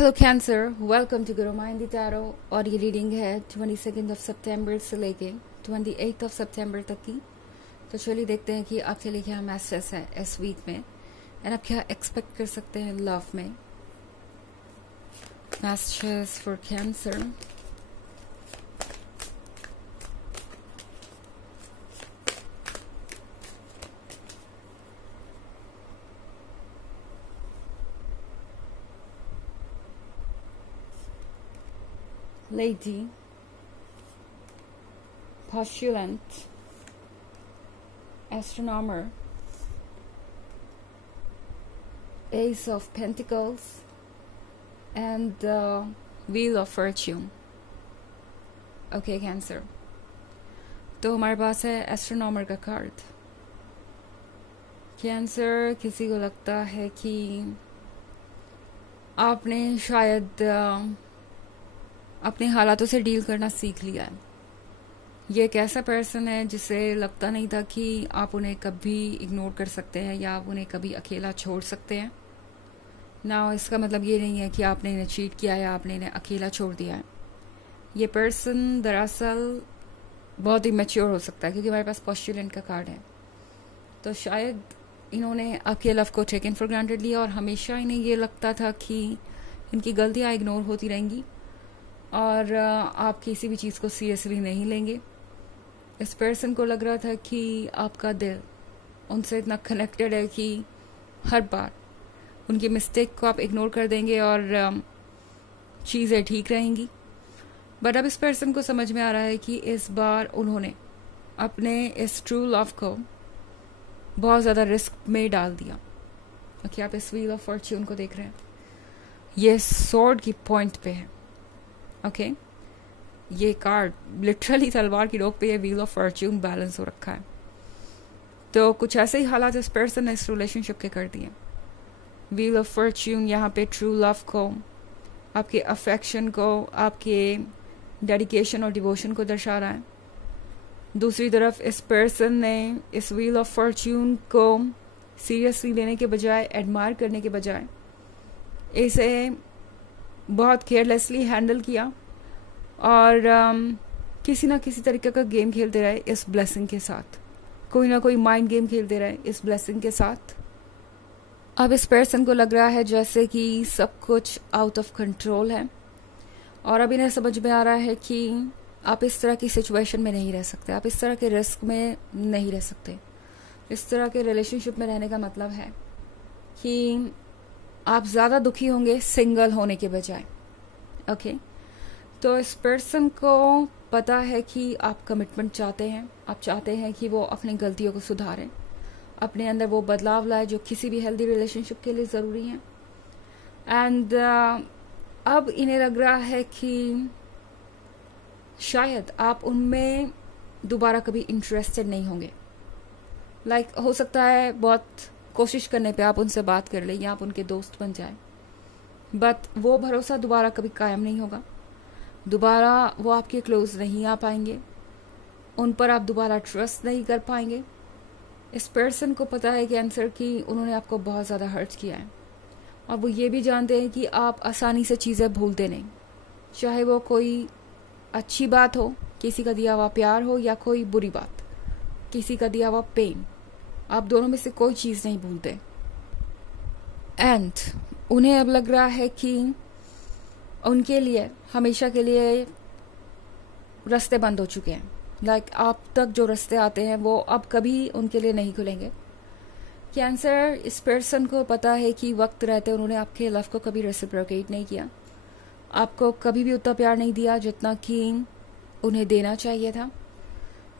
Hello cancer, welcome to Guru माइंडी tarot. और ये reading है 22 सितंबर से लेके 28 सितंबर तक की। तो चलिए देखते हैं कि आपके लिए क्या मैसेज है इस वीक में एंड आप क्या एक्सपेक्ट कर सकते हैं लव में। Message for cancer. Lady, postulant, astronomer, Ace of Pentacles, and the Wheel of Fortune. Okay, Cancer. तो हमारे पास है एस्ट्रोनॉमर का कार्ड। कैंसर, किसी को लगता है कि आपने शायद अपने हालातों से डील करना सीख लिया है। ये एक ऐसा पर्सन है जिसे लगता नहीं था कि आप उन्हें कभी इग्नोर कर सकते हैं या आप उन्हें कभी अकेला छोड़ सकते हैं ना। इसका मतलब ये नहीं है कि आपने इन्हें चीट किया या आपने इन्हें अकेला छोड़ दिया है। ये पर्सन दरअसल बहुत ही मैच्योर हो सकता है क्योंकि हमारे पास पोस्टुलेंट का कार्ड है। तो शायद इन्होंने आपके लव को टेकन फॉर ग्रांटेड लिया और हमेशा इन्हें ये लगता था कि इनकी गलतियाँ इग्नोर होती रहेंगी और आप किसी भी चीज़ को सीरियसली नहीं लेंगे। इस पर्सन को लग रहा था कि आपका दिल उनसे इतना कनेक्टेड है कि हर बार उनकी मिस्टेक को आप इग्नोर कर देंगे और चीज़ें ठीक रहेंगी। बट अब इस पर्सन को समझ में आ रहा है कि इस बार उन्होंने अपने इस ट्रू लव को बहुत ज़्यादा रिस्क में डाल दिया। ओके, आप इस व्हील ऑफ फॉर्च्यून को देख रहे हैं, ये स्वॉर्ड की पॉइंट पे है। ओके, ये कार्ड लिटरली तलवार की नोक पे ये व्हील ऑफ फॉर्च्यून बैलेंस हो रखा है। तो कुछ ऐसे ही हालात इस पर्सन ने इस रिलेशनशिप के कर दिए। व्हील ऑफ फॉर्च्यून यहाँ पे ट्रू लव को, आपके अफेक्शन को, आपके डेडिकेशन और डिवोशन को दर्शा रहा है। दूसरी तरफ इस पर्सन ने इस व्हील ऑफ फॉर्च्यून को सीरियसली लेने के बजाय, एडमायर करने के बजाय इसे बहुत केयरलेसली हैंडल किया और किसी ना किसी तरीके का गेम खेलते रहे इस ब्लेसिंग के साथ। कोई ना कोई माइंड गेम खेलते रहे इस ब्लेसिंग के साथ। अब इस पर्सन को लग रहा है जैसे कि सब कुछ आउट ऑफ कंट्रोल है और अब इन्हें समझ में आ रहा है कि आप इस तरह की सिचुएशन में नहीं रह सकते, आप इस तरह के रिस्क में नहीं रह सकते। इस तरह के रिलेशनशिप में रहने का मतलब है कि आप ज़्यादा दुखी होंगे सिंगल होने के बजाय। ओके, तो इस पर्सन को पता है कि आप कमिटमेंट चाहते हैं, आप चाहते हैं कि वो अपनी गलतियों को सुधारें, अपने अंदर वो बदलाव लाए जो किसी भी हेल्दी रिलेशनशिप के लिए ज़रूरी हैं। एंड अब इन्हें लग रहा है कि शायद आप उनमें दोबारा कभी इंटरेस्टेड नहीं होंगे। लाइक हो सकता है बहुत कोशिश करने पे आप उनसे बात कर ले या आप उनके दोस्त बन जाए, बट वो भरोसा दोबारा कभी कायम नहीं होगा। दोबारा वो आपके क्लोज नहीं आ पाएंगे, उन पर आप दोबारा ट्रस्ट नहीं कर पाएंगे। इस पर्सन को पता है कैंसर कि उन्होंने आपको बहुत ज़्यादा हर्ट किया है और वो ये भी जानते हैं कि आप आसानी से चीज़ें भूलते नहीं, चाहे वो कोई अच्छी बात हो, किसी का दिया हुआ प्यार हो, या कोई बुरी बात, किसी का दिया हुआ पेन। आप दोनों में से कोई चीज़ नहीं भूलते। एंड उन्हें अब लग रहा है कि उनके लिए हमेशा के लिए रास्ते बंद हो चुके हैं। लाइक आप तक जो रास्ते आते हैं वो अब कभी उनके लिए नहीं खुलेंगे। कैंसर, इस पर्सन को पता है कि वक्त रहते उन्होंने आपके लव को कभी रेसिप्रोकेट नहीं किया, आपको कभी भी उतना प्यार नहीं दिया जितना कि उन्हें देना चाहिए था।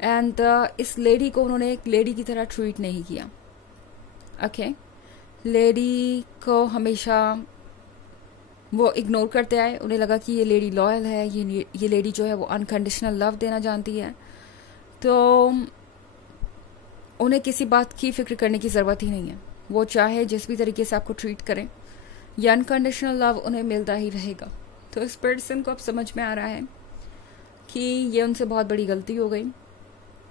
एंड इस लेडी को उन्होंने एक लेडी की तरह ट्रीट नहीं किया। ओके, लेडी को हमेशा वो इग्नोर करते आए। उन्हें लगा कि ये लेडी लॉयल है, ये लेडी जो है वो अनकंडीशनल लव देना जानती है, तो उन्हें किसी बात की फिक्र करने की ज़रूरत ही नहीं है। वो चाहे जिस भी तरीके से आपको ट्रीट करें, ये अनकंडीशनल लव उन्हें मिलता ही रहेगा। तो इस पर्सन को अब समझ में आ रहा है कि ये उनसे बहुत बड़ी गलती हो गई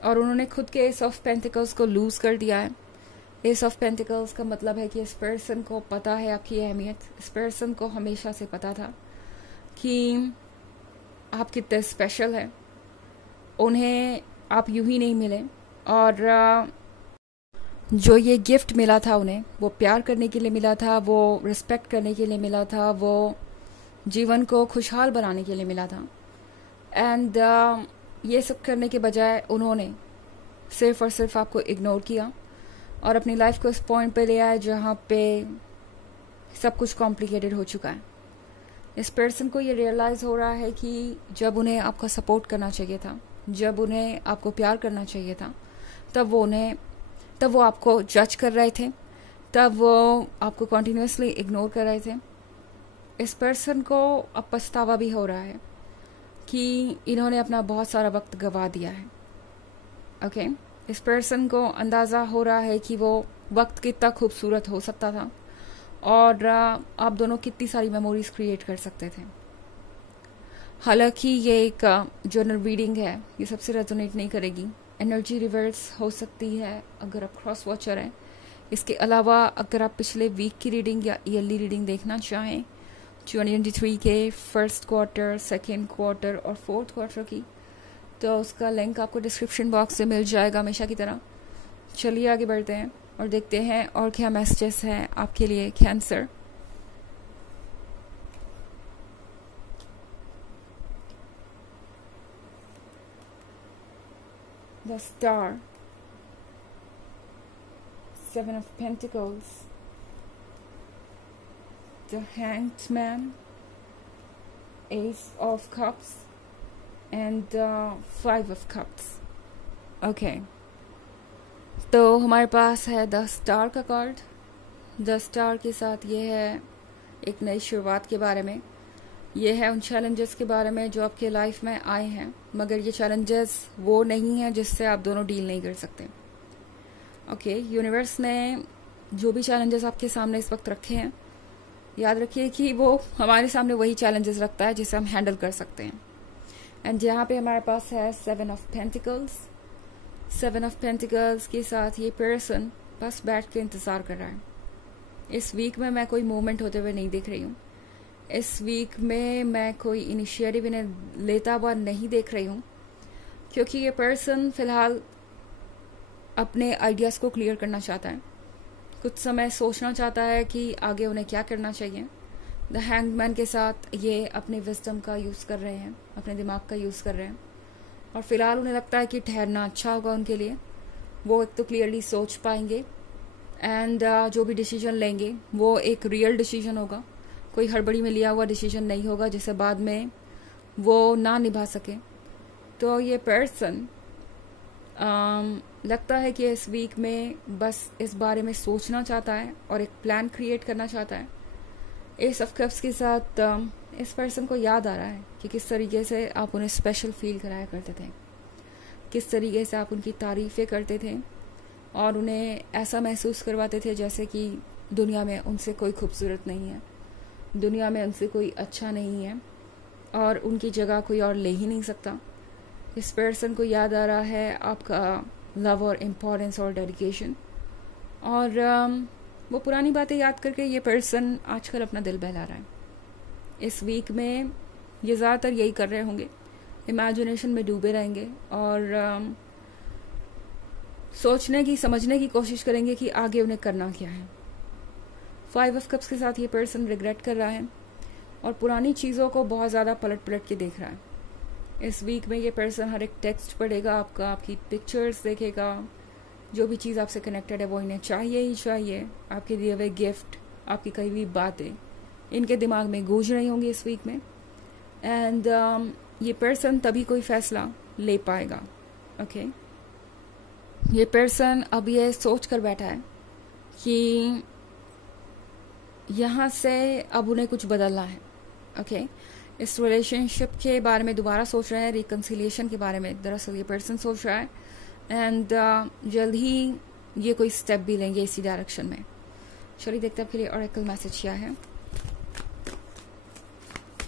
और उन्होंने खुद के एस ऑफ पेंटिकल्स को लूज कर दिया है एस ऑफ पेंटिकल्स का मतलब है कि इस पर्सन को पता है आपकी अहमियत। इस पर्सन को हमेशा से पता था कि आप कितने स्पेशल हैं। उन्हें आप यूं ही नहीं मिले, और जो ये गिफ्ट मिला था उन्हें, वो प्यार करने के लिए मिला था, वो रिस्पेक्ट करने के लिए मिला था, वो जीवन को खुशहाल बनाने के लिए मिला था। एंड ये सब करने के बजाय उन्होंने सिर्फ और सिर्फ आपको इग्नोर किया और अपनी लाइफ को इस पॉइंट पे ले आए जहाँ पे सब कुछ कॉम्प्लिकेटेड हो चुका है। इस पर्सन को ये रियलाइज़ हो रहा है कि जब उन्हें आपका सपोर्ट करना चाहिए था, जब उन्हें आपको प्यार करना चाहिए था, तब वो आपको जज कर रहे थे, तब वो आपको कॉन्टिन्यूसली इग्नोर कर रहे थे। इस पर्सन को अब पछतावा भी हो रहा है कि इन्होंने अपना बहुत सारा वक्त गंवा दिया है। ओके, इस पर्सन को अंदाज़ा हो रहा है कि वो वक्त कितना खूबसूरत हो सकता था और आप दोनों कितनी सारी मेमोरीज क्रिएट कर सकते थे। हालांकि ये एक जर्नल रीडिंग है, ये सबसे रेजोनेट नहीं करेगी। एनर्जी रिवर्स हो सकती है अगर आप क्रॉस वॉचर हैं। इसके अलावा अगर आप पिछले वीक की रीडिंग या ईयरली रीडिंग देखना चाहें 2023 के फर्स्ट क्वार्टर, सेकेंड क्वार्टर और फोर्थ क्वार्टर की, तो उसका लिंक आपको डिस्क्रिप्शन बॉक्स से मिल जाएगा हमेशा की तरह। चलिए आगे बढ़ते हैं और देखते हैं और क्या मैसेजेस हैं आपके लिए cancer. The Star, 7 of Pentacles, the Hanged Man, Ace of Cups and 5 of Cups. Okay, तो हमारे पास है द स्टार का कार्ड। द स्टार के साथ ये है एक नई शुरुआत के बारे में, ये है उन चैलेंजेस के बारे में जो आपके लाइफ में आए हैं, मगर ये चैलेंजेस वो नहीं हैं जिससे आप दोनों डील नहीं कर सकते। ओके, यूनिवर्स ने जो भी चैलेंजेस आपके सामने इस वक्त रखे हैं, याद रखिए कि वो हमारे सामने वही चैलेंजेस रखता है जिसे हम हैंडल कर सकते हैं। एंड यहाँ पे हमारे पास है 7 ऑफ पेंटिकल्स। 7 ऑफ पेंटिकल्स के साथ ये पर्सन बस बैठ के इंतज़ार कर रहा है। इस वीक में मैं कोई मूवमेंट होते हुए नहीं देख रही हूँ। इस वीक में मैं कोई इनिशिएटिव इन्हें लेता हुआ नहीं देख रही हूँ, क्योंकि ये पर्सन फिलहाल अपने आइडियाज़ को क्लियर करना चाहता है, कुछ समय सोचना चाहता है कि आगे उन्हें क्या करना चाहिए। द हैंग्ड मैन के साथ ये अपने विजडम का यूज़ कर रहे हैं, अपने दिमाग का यूज़ कर रहे हैं, और फिलहाल उन्हें लगता है कि ठहरना अच्छा होगा उनके लिए। वो एक तो क्लियरली सोच पाएंगे एंड जो भी डिसीजन लेंगे वो एक रियल डिसीजन होगा, कोई हड़बड़ी में लिया हुआ डिसीजन नहीं होगा जिसे बाद में वो ना निभा सके। तो ये पर्सन लगता है कि इस वीक में बस इस बारे में सोचना चाहता है और एक प्लान क्रिएट करना चाहता है। एस ऑफ कप्स के साथ इस पर्सन को याद आ रहा है कि किस तरीके से आप उन्हें स्पेशल फील कराया करते थे, किस तरीके से आप उनकी तारीफ़ें करते थे और उन्हें ऐसा महसूस करवाते थे जैसे कि दुनिया में उनसे कोई खूबसूरत नहीं है, दुनिया में उनसे कोई अच्छा नहीं है और उनकी जगह कोई और ले ही नहीं सकता। इस पर्सन को याद आ रहा है आपका लव और इम्पोर्टेंस और डेडिकेशन, और वो पुरानी बातें याद करके ये पर्सन आजकल अपना दिल बहला रहा है। इस वीक में ये ज़्यादातर यही कर रहे होंगे, इमेजिनेशन में डूबे रहेंगे और सोचने की, समझने की कोशिश करेंगे कि आगे उन्हें करना क्या है। 5 ऑफ कप्स के साथ ये पर्सन रिग्रेट कर रहा है और पुरानी चीज़ों को बहुत ज़्यादा पलट पलट के देख रहा है। इस वीक में ये पर्सन हर एक टेक्स्ट पढ़ेगा आपका, आपकी पिक्चर्स देखेगा, जो भी चीज़ आपसे कनेक्टेड है वो इन्हें चाहिए ही चाहिए। आपके दिए हुए गिफ्ट, आपकी कही हुई बातें इनके दिमाग में गूंज रही होंगी इस वीक में। एंड ये पर्सन तभी कोई फैसला ले पाएगा। ओके, ये पर्सन अब ये सोच कर बैठा है कि यहाँ से अब उन्हें कुछ बदलना है। ओके, इस रिलेशनशिप के बारे में दोबारा सोच रहे हैं, रिकन्सिलिएशन के बारे में दरअसल ये पर्सन सोच रहा है एंड जल्द ही ये कोई स्टेप भी लेंगे इसी डायरेक्शन में। चलिए देखते हैं आपके लिए ऑरेकल मैसेज क्या है।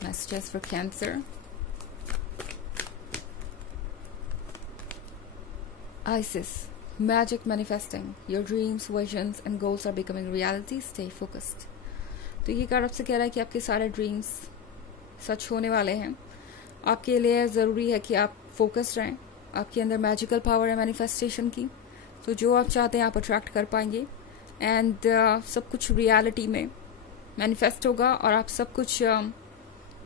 Messages for cancer. ISIS, Magic manifesting. Your dreams, visions and goals are becoming reality. Stay focused. तो ये कार्ड आपसे कह रहा है कि आपके सारे ड्रीम्स सच होने वाले हैं. आपके लिए ज़रूरी है कि आप फोकस्ड रहें. आपके अंदर मैजिकल पावर है मैनिफेस्टेशन की. तो जो आप चाहते हैं आप अट्रैक्ट कर पाएंगे. एंड सब कुछ रियलिटी में मैनिफेस्ट होगा और आप सब कुछ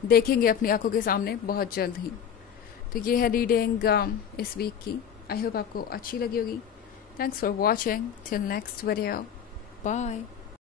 देखेंगे अपनी आंखों के सामने बहुत जल्द ही. तो ये है रीडिंग इस वीक की. आई होप आपको अच्छी लगी होगी. Thanks for watching. Till next video. Bye.